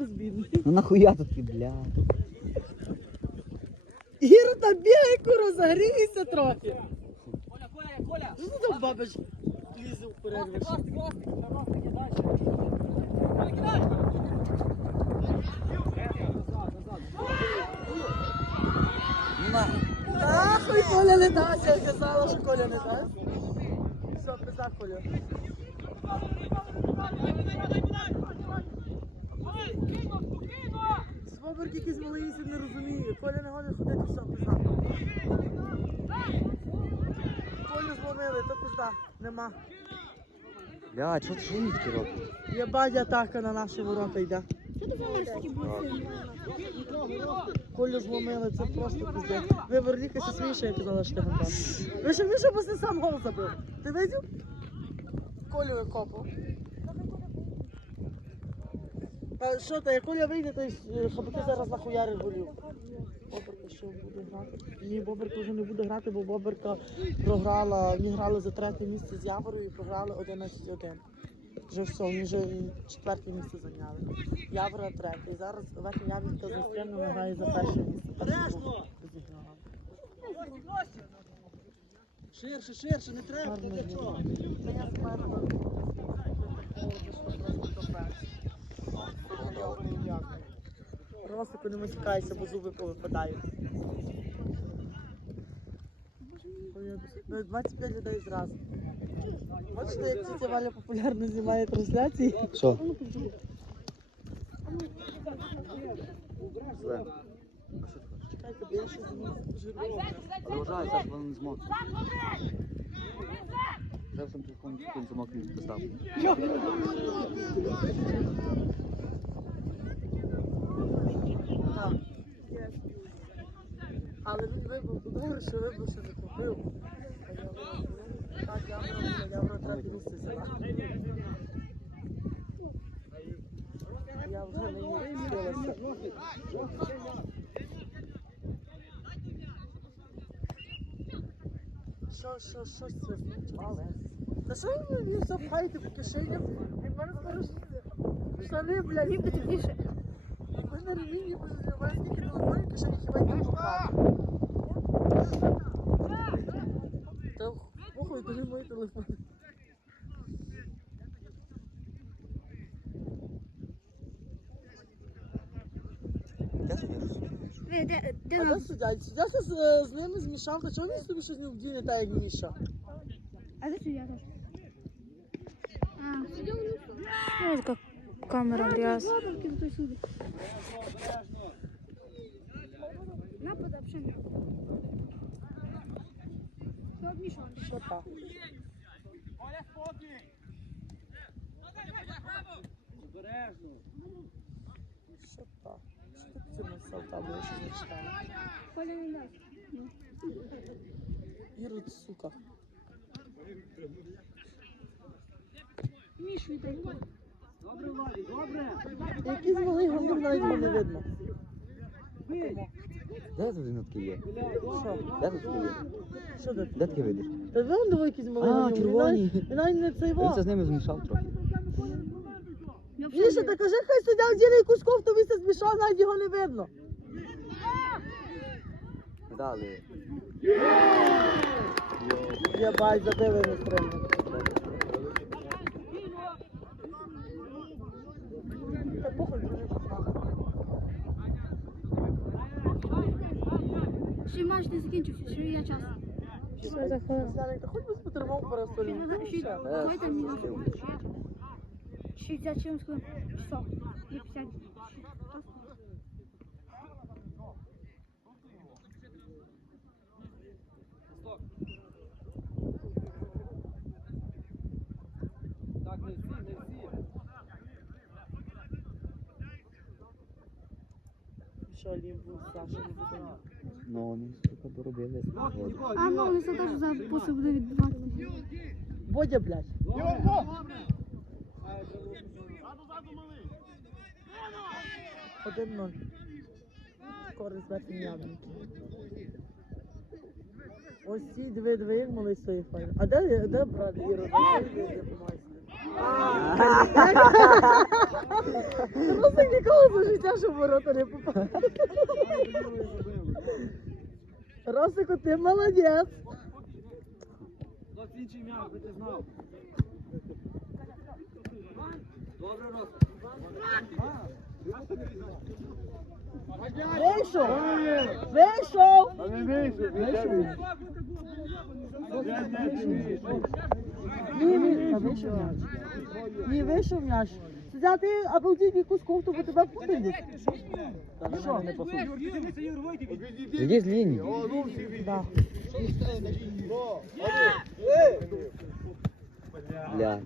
Зараз бідний. Ну нахуя тут, бля? Іра там бігай, куро, загрійся трохи. Коля, Коля, Коля! Ну там бабич лізе вперед. вийшов. На. Нахуй Коля не дасть, я казала, що Коля не дасть. Все, пизда, Коля. Своберки якісь малиїся не розуміє. Коля не годить ходити, все, пизда. Колю зловили, то пизда, нема. Бля, що ти шумітки робиш? Є бадя атака на наші ворота йде. Колю зломили, це просто пиздець. Ви верлікася сміше, я казала, що ти гандон. Ви ще Міша після сам гол забив. Ти видів? Колю викопав. А що то, як Коля вийде, то й е, хабаки зараз нахуяри голів. Боберка що буде грати? Ні, Боберка вже не буде грати, бо Боберка програла, вони грали за третє місце з Яворою і програли 11-1. Вже все, вони вже четверте місце зайняли. Явора третє. Зараз верхня Яврівка з Острівними грає за перше місце. Ширше, ширше, не треба. Просто не мисикайся, бо зуби повипадають. Ну, 25 людей зразу. Бачите, як тітя Валя популярно знімає трансляції? Що? Чекайте, бо я ще жирую. Продовжай, зараз воно не змокне. Зараз там телефон замокне постав. Так. Але він вибув добре, що вибув, що не купив. Так, я вибув, я вибув третє місце взяла. Я вже не встилася. Що, що, що це? Але. Та що ви мені все пхаєте по кишенях? Він мене скоро штани, блядь. Ніби більше. У мене ремінь, у мене стільки телефонів в кишені, хіба не пхати. Та похуй, коли мої телефони. Де ж я розумію? Де, де, де А нам? де суддя? Суддя з, з ними змішав, та чого він собі щось не вдіне, так як Міша? А де суддя теж? А. Ось яка камера грязь. Напад взагалі. Все обмішано. Що так? Обережно. Що? Що ти це написав ще не? Коля не дасть. Ірод, сука. Мішу віддай. Добре, Владі, добре. Які змогли гомів навіть не видно. Де тут він такий є? Що? Де тут такий є? Що ти? Де такий видиш? Та ви диво якісь мали А, червоні. Він навіть не цей Він це з ними змішав трохи. Міша, та кажи, хай суддя вділи якусь кофту, він це змішав, навіть його не видно. Дали. Я бать, забили не стримно. Ще матч не закінчився, ще є час. Що за Та хоч би потримав парасолі. Ще- Давайте мені на 60 чимось хвилин. Часов. І 50. Так, не всі, не всі. Що, не виконав. Ну, вони сука доробили. А ну, не теж за после буде відбивати. Бодя, блядь. Один ноль. Користь верхній яблуки. Ось ці дві як мали свої файни. А де, де брат Іро? Де допомагає? Росик ніколи за життя, щоб в ворота не попав. Росику, ти молодець. Інший м'яч, би ти знав. Добре, Рос. Вийшов! Вийшов! Ні, ні, та вийшов м'яч. Ні, вийшов м'яч. Сидяти, або вдіть якусь кофту, бо тебе путають. Що? Іди з лінії. Да. Бля.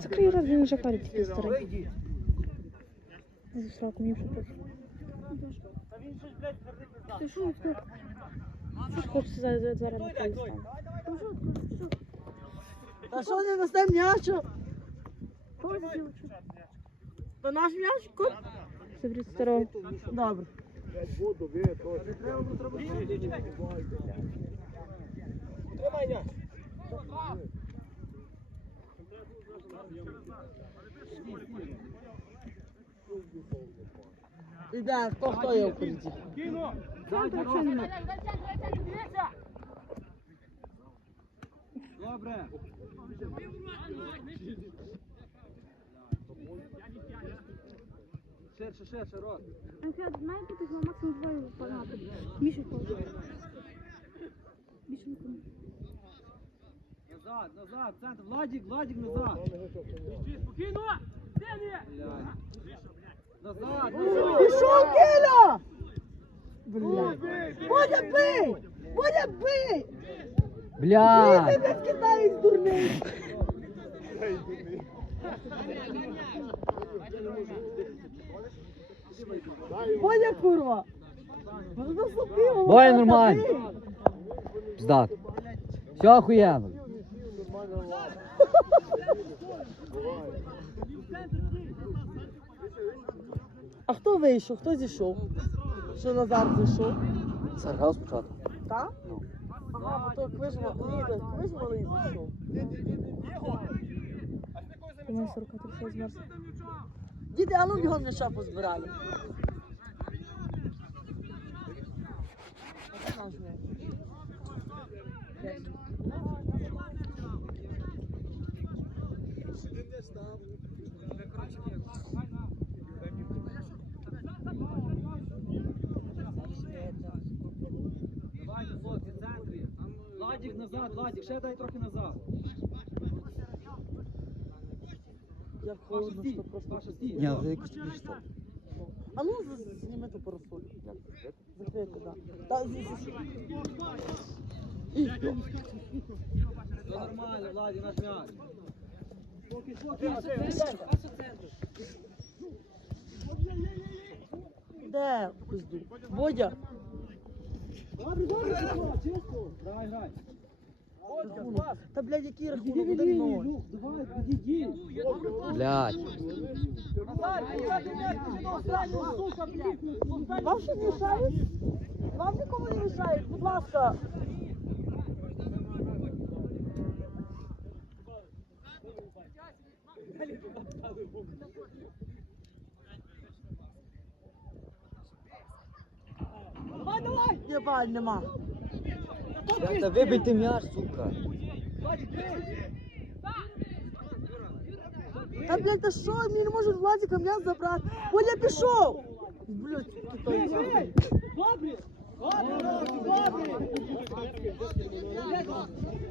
Закрий раз, він вже парить такий старий. Зі сраку, мені вже просто. Ти що, ти? Що ж хлопці зараз зараз зараз на полі стане? Та що не несе м'ячу? То наш м'яч? Ко- Заберіть старого. Добре. Іде, хто хто є впереді? Ззаді, Рос. Добре. Ширше, ширше, Рос. Знаєте, ти на максимум двоє випадати. Мішу хоче. Більше нікому. Назад, назад, центр. Владик, Владик, назад. Спокійно! Назад, назад. Пішов Кіля! Блядь. Бодя бий! Бодя бий! Ти, Бля. блядь, китаєць дурний! Бодя, курва! Ну, Бодя, нормально. Здат. Все охуєнно. А хто вийшов? Хто зійшов? Що Назар зійшов? Саргав спочатку. Так? Ну. Ага, бо то квижма, ні, так квижмали і зійшов. У мене 43 все змерз. Діти, а ну його м'яча позбирали. А це наш м'яч. Давайте, хлопці, в центрі. Владик, назад, Владик, ще дай трохи назад. Як Паша, холодно, що просто. Я якось тобі. А ну зніми ту парасоль. Закрити, так. Та, Все нормально, Владик, наш м'яч. Паша, центр. Де пизду? Бодя. Добре, добре, чисто, чисто. Грай, грай. Та, блядь, який Іди рахунок? від Один лінії, ноль. Люк, давай, підійди. Блядь. Вам що мішають? Вам нікому не мішають, будь ласка. Єбаль, нема. Та вибийте м'яч, сука. Та, блядь, та що, мені не можуть Владика м'яч забрати. Боля пішов. Блядь, китайці.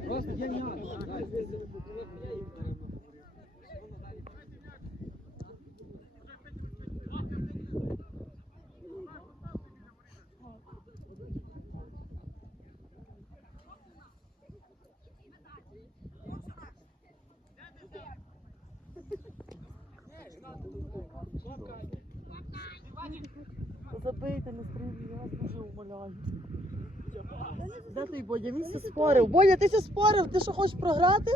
Просто є м'яч. Забийте, не стрільні, я вас дуже умоляю. Де той Бодя? Він все спорив. Бодя, ти все спорив, ти що хочеш програти?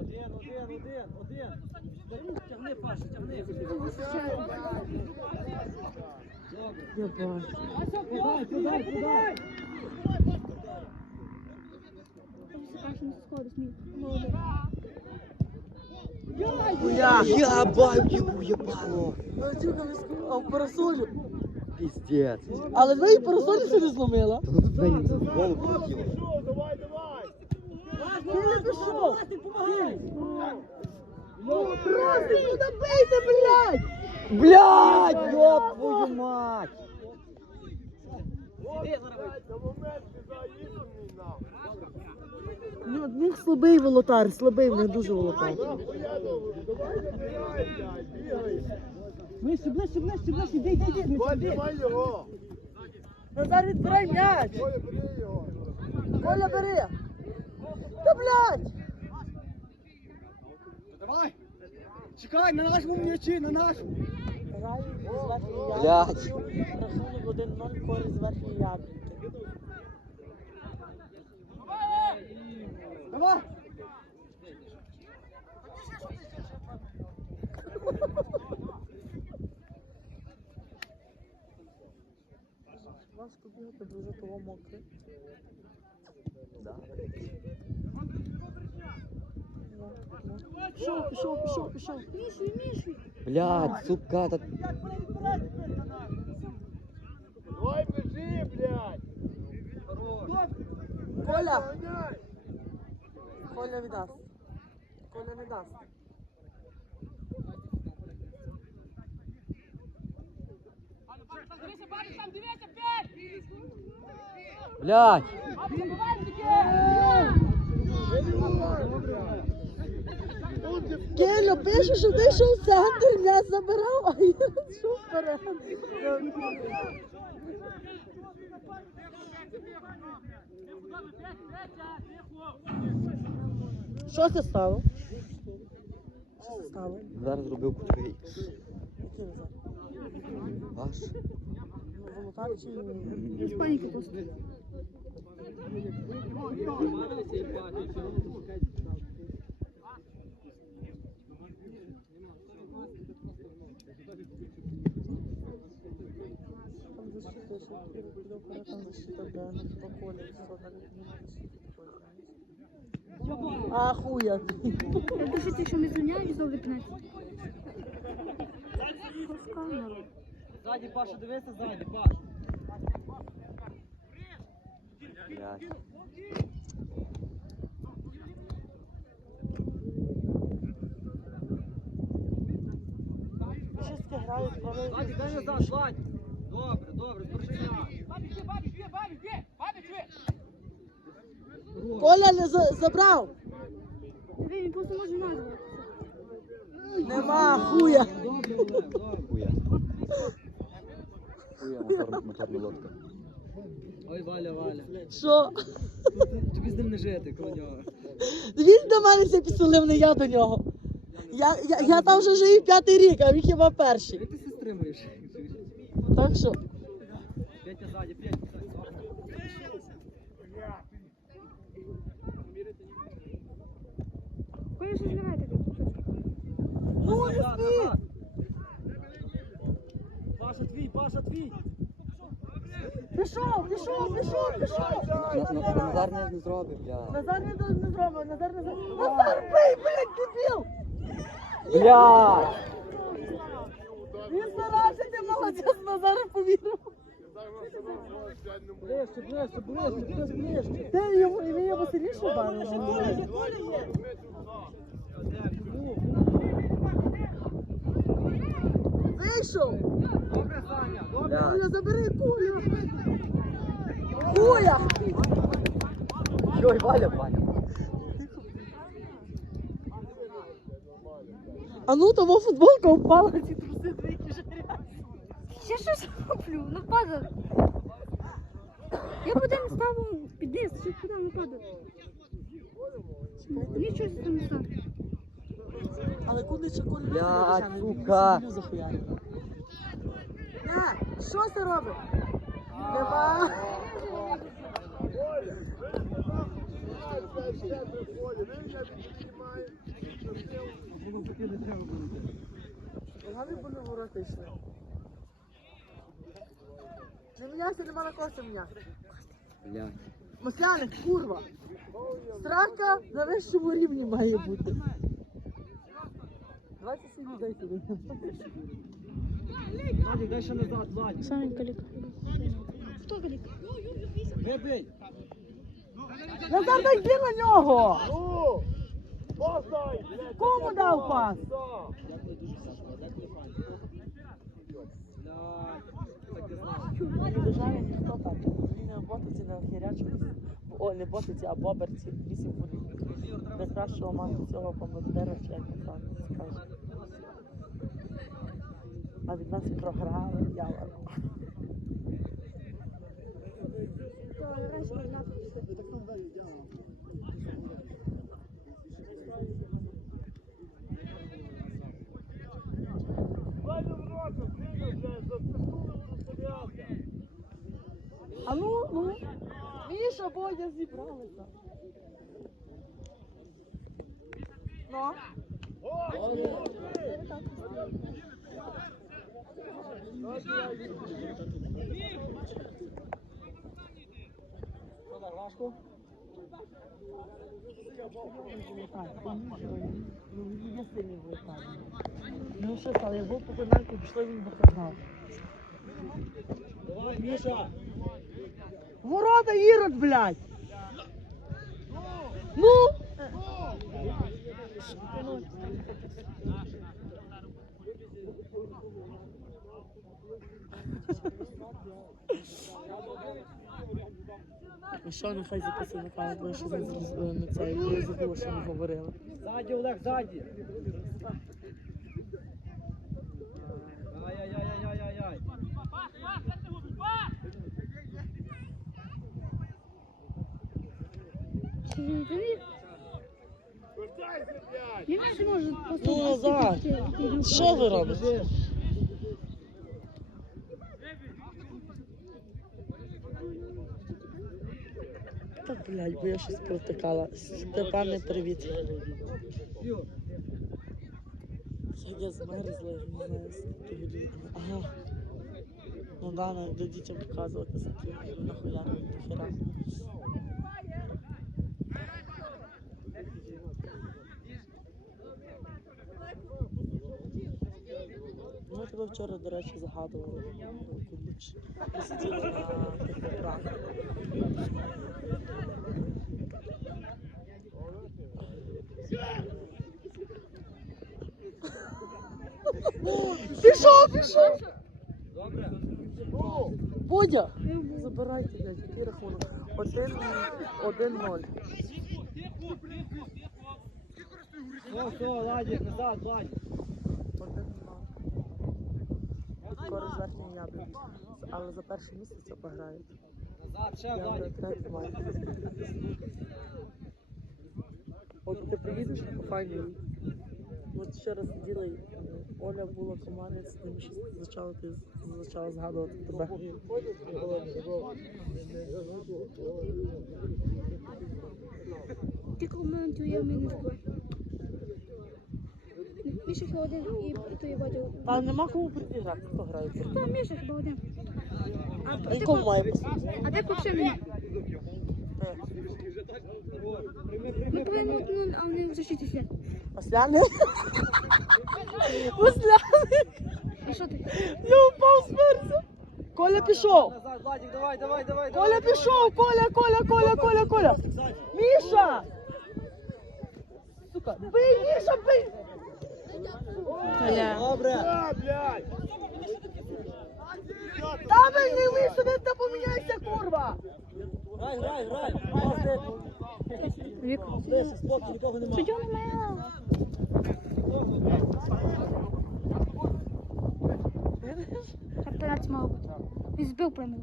Один, один, один, один. Тягни, Паша, тягни. Я бачу. Мій. Молодець. Хуя. Я баю його А в парасолю. Піздець. Але ви і парасолю ще не зломила. Та ну тут голову полетіло. Ти пішов. Просто ну набийте, блядь. Блядь, ёб твою мать! Ну, в них слабий волотар, слабий, в них дуже волотар. Ближче, ближче, ближче, ближче, йди, йди, йди. Давай його! Назар, відбирай м'яч. Коля, бери його! Коля, бери. Та, блядь. Давай! Чекай, на нашому м'ячі, на нашому! Граю з верхньої Блядь. яблуки. Рахунок 1-0, користь з верхньої яблуки. Давай! того мокре. Да. Пішов, пішов, пішов, пішов. Мішуй, мішуй. Блядь, сука, та... Давай біжи, блядь! Коля, Гоняй! Коля віддасть. Коля не дасть. Блядь! Келю, пише, що ти йшов в центр, я забирав, а я йшов вперед. Що це стало? Що це стало? Зараз зробив кутовий. Ваш. Ну, волотар чи... Без паніки просто. Там защита, там на. А, хуя. Я що ми звільняємо і знову Ззаді, Паша, дивися, ззаді, Паш. Блядь. Чистки грають. Ззаді, дай назад, Владь. Добре, добре, збережи Коля не за- забрав. Диви, він просто може назвати. Нема хуя. Добре, Олег, добре. Хуя. Хуя, мотор, моторна лодка. Ой, Валя, Валя. Що? Тобі з ним не жити, коло нього. Він до мене все підсилив, не я до нього. Я, я, я там вже живу п'ятий рік, а він хіба перший. Як ти се стримуєш? Так що, Петя ззаді, Петя. Щось ну не спи. Паша твій, Паша твій. Пішов, пішов, пішов, пішов. На- на- Назар не зробив, блядь. Назар не зробив, Назар не зробив. Назар, бий, блядь, дебіл! Блядь! Він старався, ти молодець, Назар повірив. Ближче, ближче, ближче, ближче. Ти йому, і він йому сильніше ударив. Вийшов! Добре, Саня, добре. Забери кулю! Куля! Йой, Валя, Валя. А ну тому футболка впала, ці труси двійки жарять. Я щось роблю, ну падає. Я потім ставу під низ, чи куди не падає. Нічого цим не стане. Але куди чи колю Блядь, сука. На, що це робить? Нема. Вони були воротичні. Не міняйся, нема на це міняти. Блядь. Масляник, курва. Страха на вищому рівні має бути. 27 людей туди. Владик, дай ще назад, Владик. Сам калік. Хто калік? Вибий. Назар, дай на нього! Кому дав пас? державі ніхто так. Він ботиці, в. О, не ботиці, а боберці. Вісім футів. Без кращого мати цього командира, чи як він там скаже. А від нас програли, я ладно. Ваня А ну, ну. Міша, Бодя зібралися. Ну? Ну що стало, як був по пенальку, пішло він би прогнав. Давай, Міша. Ворота Ірод, блядь! Ну! І що, нехай я не зрозуміла на це, я забула, що ми говорили. Ззаді, Олег, ззаді. Ай-яй-яй-яй-яй-яй. Вертайся, блядь! Я не можу просто... Ну, Назар, що ви робите? Та, блядь, бо я щось протикала. Степане, привіт. Я змерзла, я не знаю, скільки годин. Ага. Ну да, надо дітям показувати, скільки нахуя ніхера. Ми тебе вчора, до речі, згадували. Кубіч. Ми сиділи на тих. Пішов, пішов! добре. Бодя! Забирайте, блядь, який рахунок. Один, один ноль. Все, все, Владик, назад, Владик. Один ноль. Скоро з верхнім яблук. Але за перше місяць пограють. Назад, ще, Я вже третій маю. От ти приїдеш на файні. От вчора сиділа і е, Оля була команда, з ним щось почала, ти почала згадувати тебе. Тільки момент я мені. Міша хіба один і той бачив. Та нема кому прийти хто грає. Та Міша хіба один. А, А ти якому ко- має а де? Е, Ми повинні одну, а вони в защиті ще. Масляний? Масляний! І що ти? Я упав з берця. Коля пішов! Назад, Владик, давай, давай, давай. Коля давай, пішов! Коля, Коля, Коля, Коля, Коля! Міша! Сука, бий, Міша, бий! Давай. Добре. Та ви не та поміняйся, курва! Грай, грай, грай. Вік. Спокій, нікого немає. Суддя немає. Пенальті мав. Він збив прямо.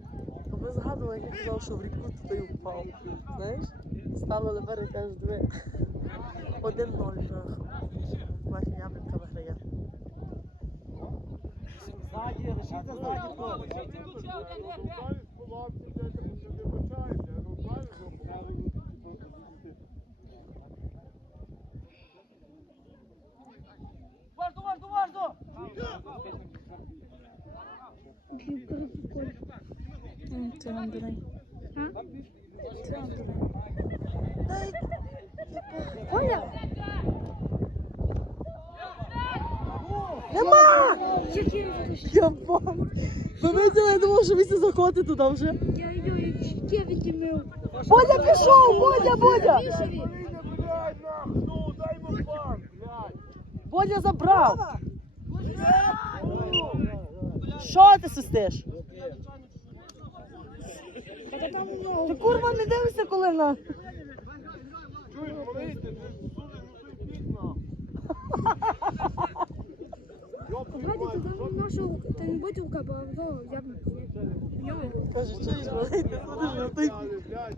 Ви згадували, як я казав, що в ріку туди впав. Знаєш? Ставили берег, кажуть, диви. Один-ноль. Ваша яблінка виграє. Ззаді, лишіться ззаді, хлопці. Рукаві сховався, блядь, тому що не бачається. Рукаві сховався. Важно, важно, важно. Це Андрей. Дай Нема! Як я вже Я бам. Ви виділи, я думав, що ви всі туди вже. Я йду, я відімив. Бодя пішов, Бодя, Бодя! Ну. Бодя забрав. Що ти свистиш? Ти курва не дивишся, коли на. Чуєш, малий, ти ти суди на той бік, нахуй. Йопта, Давайте туди нашу, та не будь рука, бо то я б Каже, чуєш, малий, ти ходиш на блядь.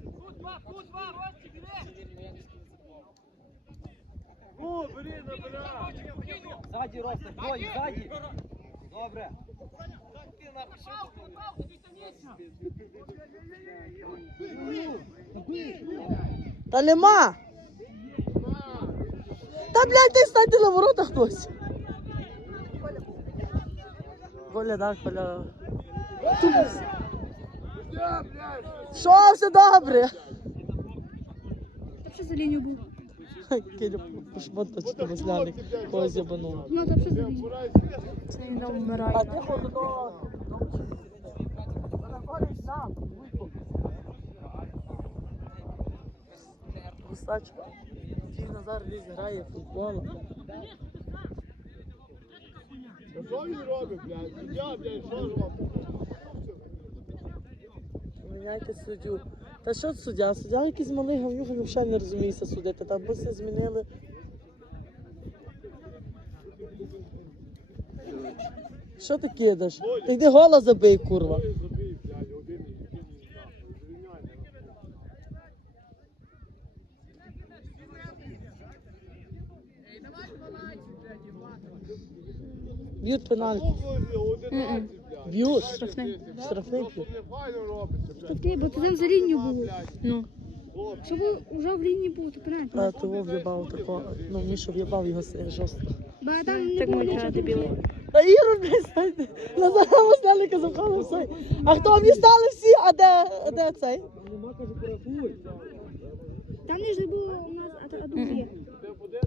Ну, бери, набирай. Ззаді, Ростик, Боні, ззаді. Добре. Та нема. Та, блядь, ти стати на воротах хтось. Коля, так, Коля. Тупо. Я, блядь. Що, все добре? Та що за лінію був? Киля пошмот точно масляник, когось ябанув. Ну, та що за лінію? Це він там вмирає. А ти ходно. Кусач. Твій Назар ліз грає в футбол. Що він робить, блядь? Суддя, блядь, що ж вам? Міняйте суддю. Та що суддя? Суддя якийсь малий гавнюх, він взагалі не розуміється судити. Там боси змінили. Що ти кидаєш? Ти йди гола забий, курва. Б'ють пенальті. 11, блядь. Б'ють. Штрафний. Штрафний б'ють. Такий, бо ти там за лінію був. Ну. Щоб вже в лінії був, то понятно. А того в'єбав такого. Ну, Мішу в'єбав його жорстко. Бо там не було нічого дебіли. Та Іру, блядь, знаєте, на зараз Масляника запхали все. А хто мені стали всі, а де, а де цей? Нема, кажу, порахуй. Там не ж було у нас, а, тут є. Буде.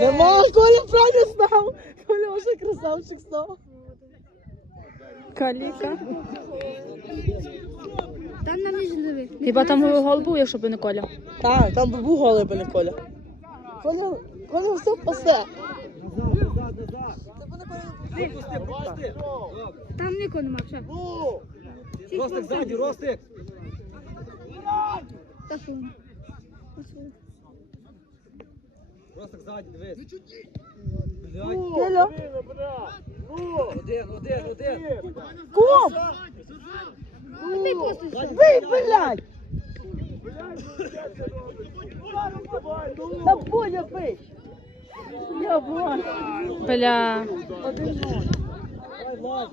Нема, Коля правильно став. Коля вже красавчик став. Каліка. Там нам не жили. Хіба там гол був, якщо б не Коля? Так, там би був голий, би не Коля. Коля, Коля все пасе. Там нікого нема, все. Ростик ззаді, Ростик. Ростик ззаді, дивись. Ну, Блядь. Ну! Один, один, один. Блядь. Все. Бий, блядь! Блядь! Та Боня бий! Я бачу. Бля. Давай, Влад.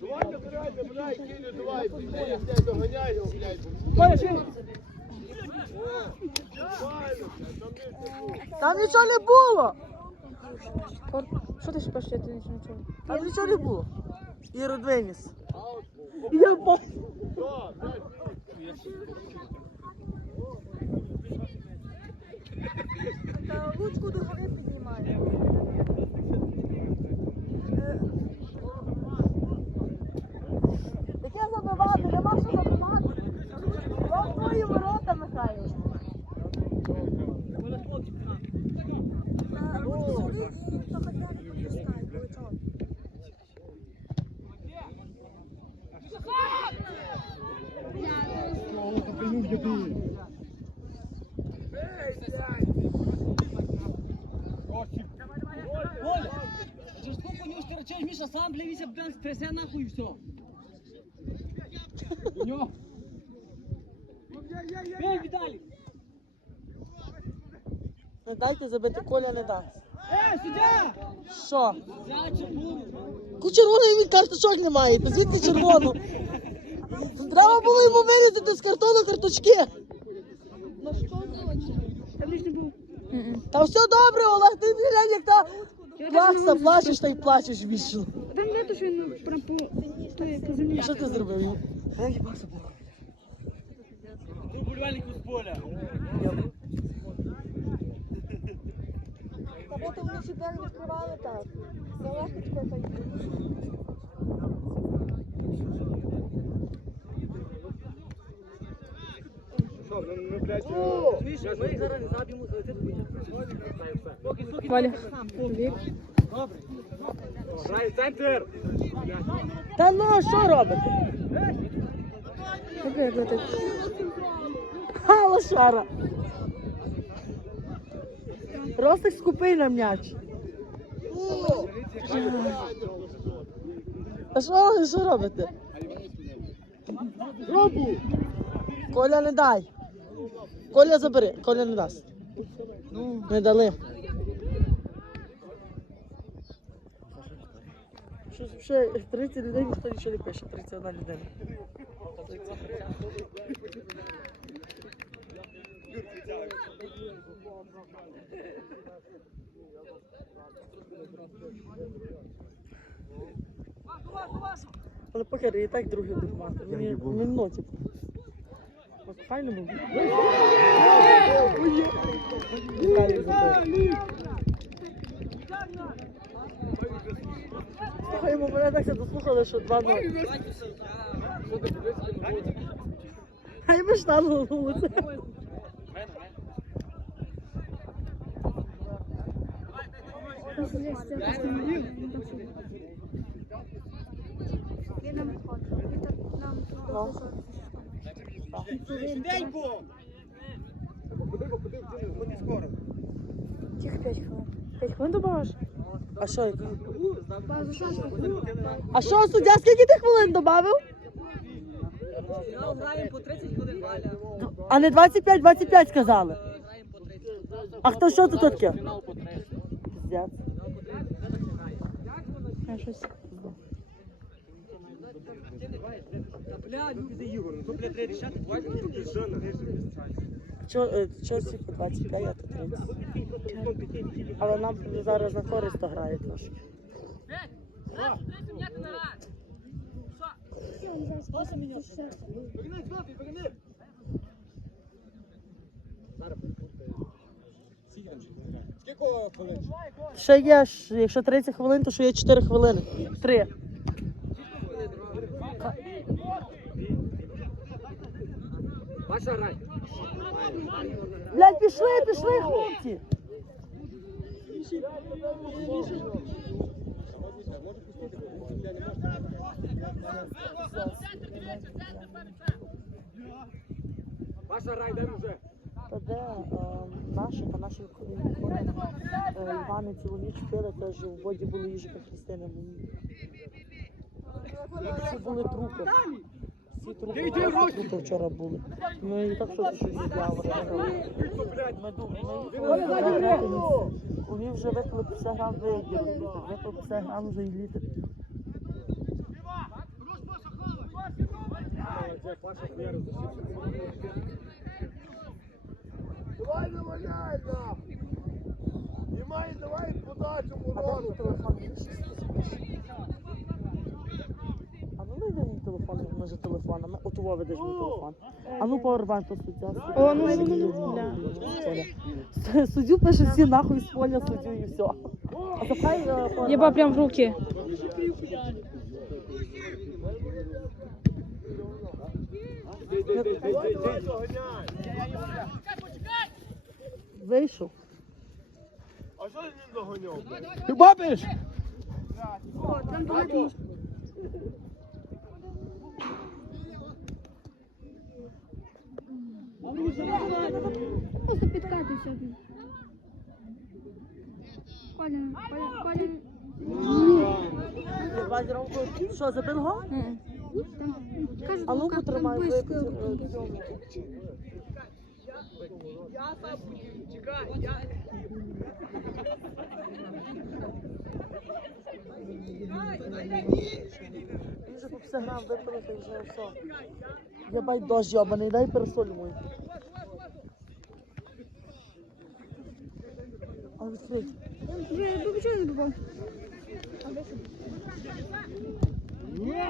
Давай, набирай, набирай, Килю, давай, блядь, доганяй його, блядь. Коля, ще. Давай, ну, блядь, там нічого не було. Що ти шпаш, я ти нічого не чув? Там нічого не було. І виніс. Я бачу. До гори піднімає. Яке забивати? Нема що забивати. Вам твої ворота, Михайло. Коля. Ти ж сколько у стерчиш, Міша, сам блявіся, блін, трясе нахуй і все. Нього. Бей, Віталій. Не дайте забити, Коля не дасть. Е, суддя! Що? Я червоний. Ку червоний він карточок не має, то червону. Треба було йому вирізати з картону карточки. Не ж. Та все добре, Олег, ти глянь, як та плакса, плачеш та й плачеш вічно. Там видно, що він прям по, той, по землі. Що ти зробив? Ти вболівальник з поля. відкривали так. Залегко та й. Що, ну, ну, блядь, Чуєш, ми зараз не заб'ємо, залетить буде. Поки, поки, Валя. Добре. грає центр. Та ну, а що робите? Добре, летить. Ха, лошара. Ростик скупий на м'яч. А що, що робите? Робу! Коля не дай. Коля забери, Коля не дасть. Не дали. Ще 30 людей ніхто нічого не пише, 31 людина. Але похер, і так другий буду мати. Мені, мені. От Файно. Віталій. Слухай, ми мене так дослухали, що 2-0. Хай би штангу вулиці. Я нам так нам Швиденько! Ходи скоро. Тих 5 хвилин. 5 хвилин добавиш? А що? як-. А що, суддя, скільки ти хвилин додав? Фінал граємо по 30 хвилин, Валя. А не 25, 25 сказали. По 30. А хто що тут таке? Пиздец. Я щось. Бля, люди, Ігор, ну то, бля, треба рішати. Жена. Чо, е, чо всі по 25, а то 30. Але нам зараз на користь то грає трошки. Скільки хвилин? Ще є, ж, якщо 30 хвилин, то ще є 4 хвилини. 3. Ваша грай. Блядь, пішли, пішли, хлопці. Ваша грай, дай вже. Та де е, наші та наші коли е, Івани цілу ніч пили, теж у воді були їжика Христини. Всі були трупи. Трупи, всі вчора були. Ми і так що щось з'явили. Ми думали, вже випили 50 грам розбити. Випили 50 грам вже і літр. Давай наваляй, нахуй. Знімай, давай подачу, мороз. телефон? А ну вийди мій ми за телефоном. От у Вови мій телефон. А ну повербань то суддя. О, ну, ну, ну, ну, бля. Суддю пише всі нахуй з поля суддю і все. А запхай е. Єба прям в руки. Вийшов. А що ти не доганяв? Ти бабиш? О, там багато Просто підкатуйся. Коля, Коля, Коля. Що, забив гол? Кажуть, А потримай, там близько. випустив, е, цьому. Він вже по 50 випили, вже все. Я бать дощ йобаний, дай пересолю мою. А відкрить. Вже побачили не бував. Ні,